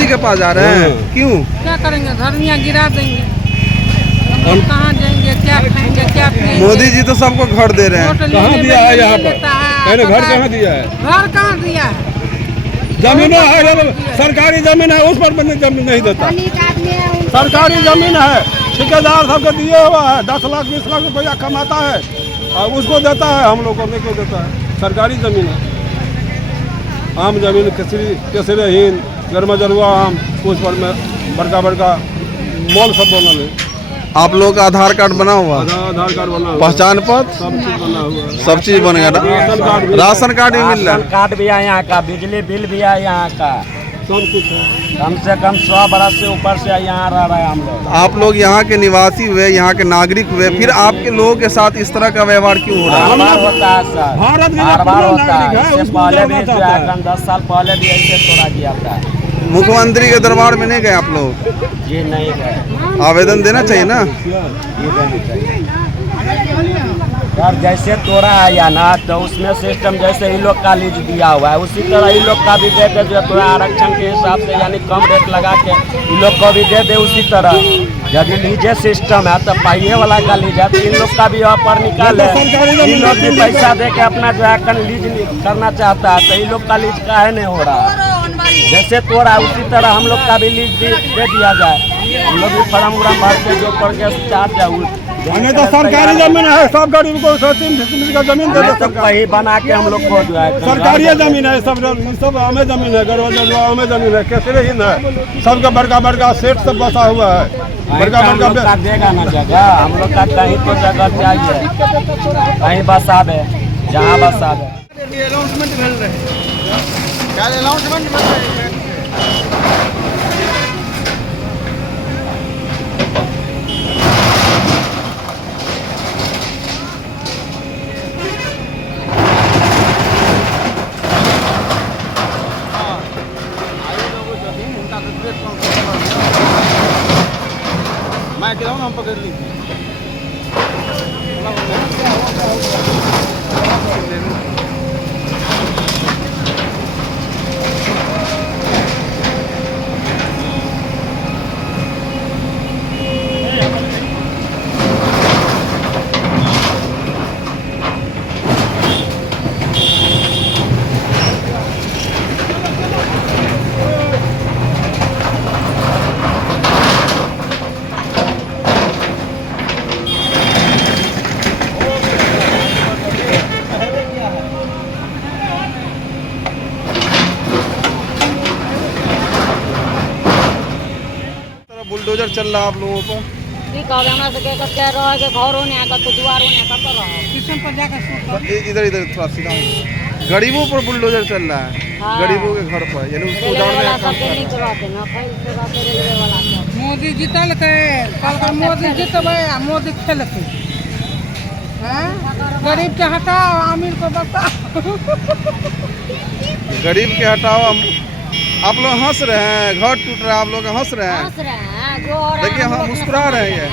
मोदी के पास जा रहे हैं, क्यों? क्या करेंगे, धर्मियाँ गिरा देंगे, हम कहाँ जाएंगे, क्या खाएंगे, क्या पिएंगे? मोदी जी तो सबको घर दे रहे हैं। कहाँ दिया है यहाँ पर? पहले घर कहाँ दिया है? घर कहाँ दिया है? जमीन है, सरकारी जमीन है, उस पर जमीन नहीं देता। सरकारी जमीन है, ठेकेदार सबको दिए हुआ है, 10 लाख 20 लाख रुपया कमाता है और उसको देता है, हम लोग को नहीं क्यों देता है? सरकारी जमीन है, आम जमीन केसरीहीन गरमजरुआ आम, उस पर में बड़का बड़का मॉल सब बनल है। आप लोग का आधार कार्ड बना हुआ, आधार कार्ड बना हुआ, पहचान पत्र सब चीज बना हुआ है। सब चीज बन गया ना? राशन कार्ड भी मिल रहा राशन है, कार्ड भी है यहाँ का, बिजली बिल भी है यहाँ का, सब कुछ है। कम से कम 100 बरस से ऊपर से यहाँ रह रहे हैं हम लोग। आप लोग यहाँ के निवासी हुए, यहाँ के नागरिक हुए, फिर आपके लोगों के साथ इस तरह का व्यवहार क्यों हो रहा है? हर बार होता है सर, भारत के हर बार पूरा होता है। नागरिक है, इससे उसको पहले जोड़ना भी जो चाहता है, है। 10 साल पहले भी ऐसे तोड़ा गया था। मुख्यमंत्री के दरबार में नहीं गए आप लोग? जी नहीं गए, आवेदन देना चाहिए ना? ये देना चाहिए सर। जैसे तोड़ा है या ना, तो उसमें सिस्टम जैसे ही लोग का लीज दिया हुआ है, उसी तरह ही लोग का भी दे दे, जो थोड़ा आरक्षण के हिसाब से, यानी कम रेट लगा के इन लोग को भी दे दे उसी तरह। यदि लीजे सिस्टम है तो पाइए वाला का लीज है, तो इन लोग का भी ऑफर निकाले, इन लोग भी पैसा दे के अपना जो है लीज करना चाहता है, तो इन लोग का लीज काहे नहीं हो रहा है? जैसे तोड़ा उसी तरह हम लोग का भी लीज दे दिया जाए, हम लोग भी फॉर्म उर्म भर के जो पर के चार्ज है, हमें तो सरकारी जमीन है, सब गरीब को 3 का जमीन दे तो वही बना के हम लोग को जो है सरकारी जमीन है, सब हमें जमीन है, गरवा हमें जमीन है, केसरीहीन है, सबका बड़का बड़का सेठ सब बसा हुआ है, बड़का हम लोग का देगा ना जगह, हम लोग का कहीं तो जगह चाहिए, कहीं बसावे, जहाँ बसावे। मैं कह रहा हूँ हम पकड़ ली। बुलडोजर चल रहा आप लोगों पर? कह रहा है कि घर होने आकर तो द्वार होने आकर तो किशन पर जाकर इधर इधर थोड़ा सीधा गरीबों पर बुलडोजर चल रहा है। हाँ। गरीबों के घर पर, यानी उसको उजाड़ने का काम कर रहा है। मोदी जीतल के, कल मोदी जीतबे, मोदी खेलते, गरीब के हटाओ, अमीर को बताओ। गरीब के हटाओ। आप लोग हंस रहे हैं, घर टूट रहा है, आप लोग हंस रहे हैं। देखिए हम मुस्कुरा रहे हैं,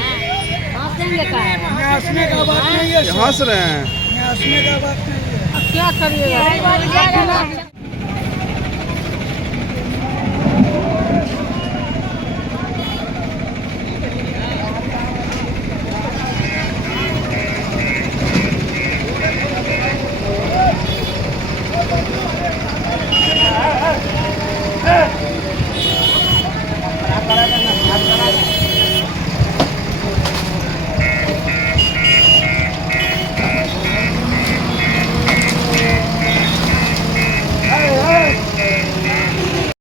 हंसने का बात नहीं है, हंस रहे हैं। हंसने का बात नहीं है। क्या करिएगा?